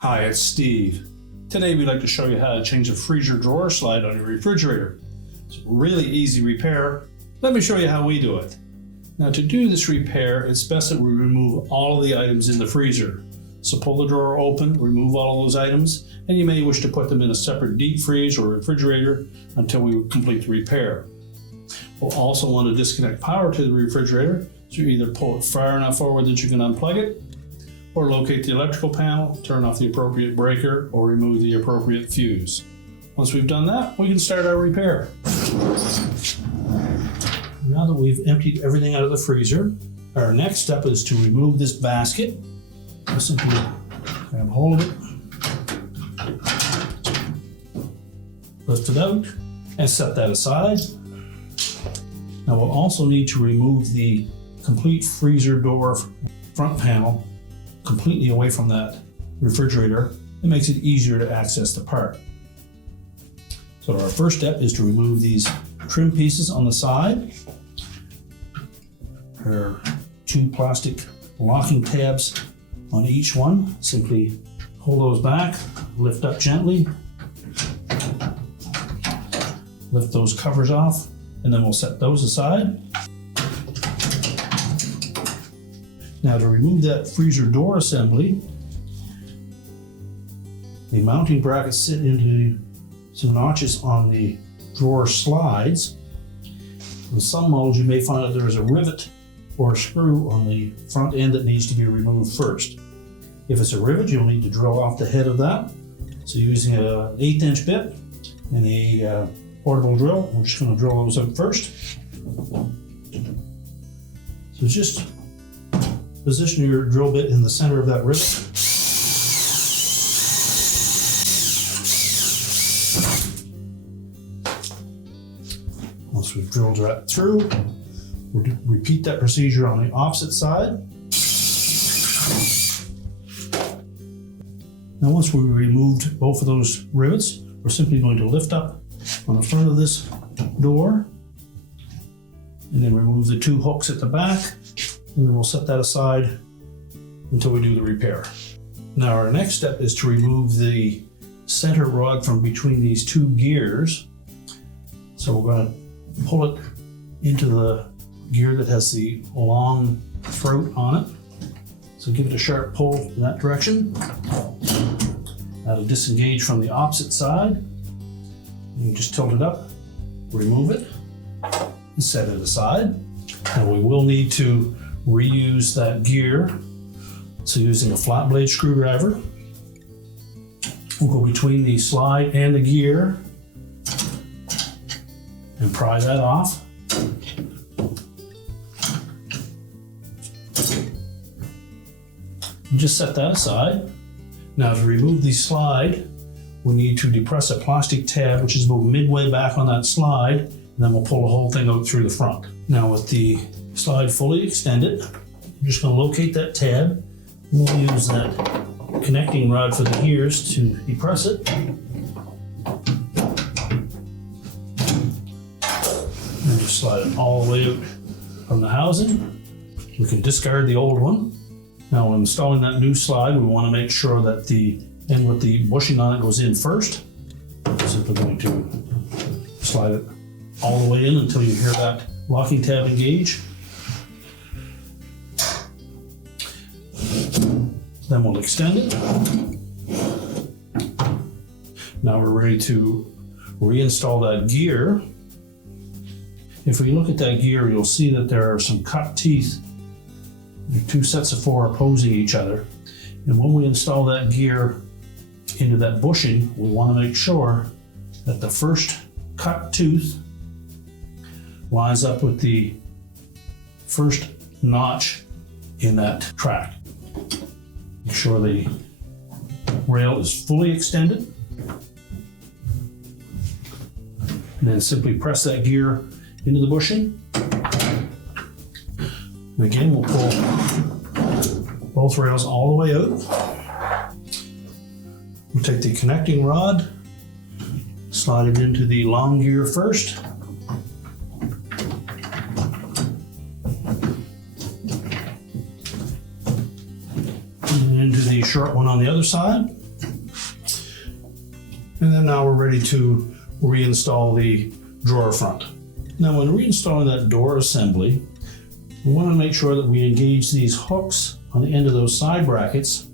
Hi, it's Steve. Today we'd like to show you how to change the freezer drawer slide on your refrigerator. It's a really easy repair. Let me show you how we do it. Now to do this repair, it's best that we remove all of the items in the freezer. So pull the drawer open, remove all of those items, and you may wish to put them in a separate deep freeze or refrigerator until we complete the repair. We'll also want to disconnect power to the refrigerator, so you either pull it far enough forward that you can unplug it, or locate the electrical panel, turn off the appropriate breaker, or remove the appropriate fuse. Once we've done that, we can start our repair. Now that we've emptied everything out of the freezer, our next step is to remove this basket. I'll simply grab hold of it, lift it out, and set that aside. Now we'll also need to remove the complete freezer door front panel completely away from that refrigerator. It makes it easier to access the part. So our first step is to remove these trim pieces on the side. There are two plastic locking tabs on each one. Simply hold those back, lift up gently, lift those covers off, and then we'll set those aside. Now to remove that freezer door assembly, the mounting brackets sit into some notches on the drawer slides. In some models you may find that there is a rivet or a screw on the front end that needs to be removed first. If it's a rivet, you'll need to drill off the head of that. So using an 1/8 inch bit and a portable drill, we're just going to drill those out first. So just position your drill bit in the center of that rivet. Once we've drilled that through, we'll repeat that procedure on the opposite side. Now once we've removed both of those rivets, we're simply going to lift up on the front of this door and then remove the two hooks at the back, and then we'll set that aside until we do the repair. Now our next step is to remove the center rod from between these two gears. So we're going to pull it into the gear that has the long throat on it. So give it a sharp pull in that direction. That'll disengage from the opposite side. You can just tilt it up, remove it, and set it aside. Now we will need to reuse that gear. So using a flat blade screwdriver, we'll go between the slide and the gear and pry that off. And just set that aside. Now to remove the slide, we need to depress a plastic tab which is about midway back on that slide, and then we'll pull the whole thing out through the front. Now with the slide fully extended, I'm just going to locate that tab. And we'll use that connecting rod for the gears to depress it. And just slide it all the way out from the housing. We can discard the old one. Now when installing that new slide, we want to make sure that the end with the bushing on it goes in first. I'm simply going to slide it all the way in until you hear that locking tab engage. Then we'll extend it. Now we're ready to reinstall that gear. If we look at that gear, you'll see that there are some cut teeth, two sets of four opposing each other. And when we install that gear into that bushing, we want to make sure that the first cut tooth lines up with the first notch in that track. Make sure the rail is fully extended. And then simply press that gear into the bushing. And again, we'll pull both rails all the way out. We'll take the connecting rod, slide it into the long gear first. short one on the other side. And then now we're ready to reinstall the drawer front. Now when reinstalling that door assembly, we want to make sure that we engage these hooks on the end of those side brackets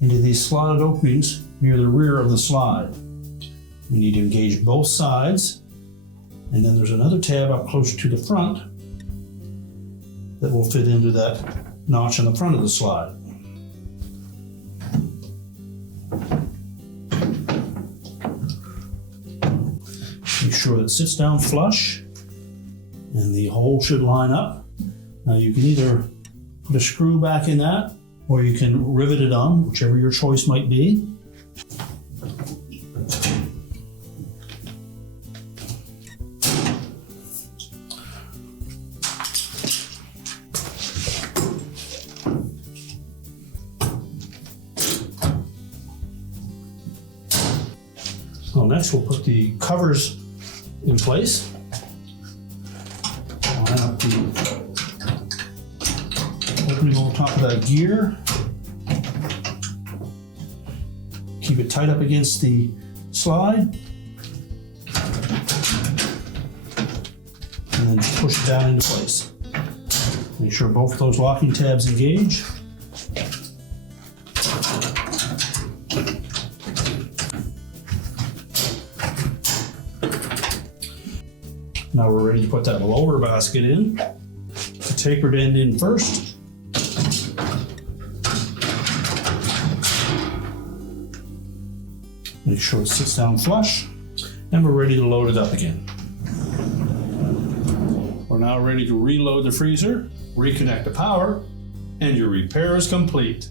into these slotted openings near the rear of the slide. We need to engage both sides, and then there's another tab up closer to the front that will fit into that notch on the front of the slide. Make sure that it sits down flush and the hole should line up. Now you can either put a screw back in that, or you can rivet it on, whichever your choice might be. So next we'll put the covers in place. Line up the opening on top of that gear. Keep it tight up against the slide. And then just push it down into place. Make sure both of those locking tabs engage. Now we're ready to put that lower basket in. The tapered end in first. Make sure it sits down flush, and we're ready to load it up again. We're now ready to reload the freezer, reconnect the power, and your repair is complete.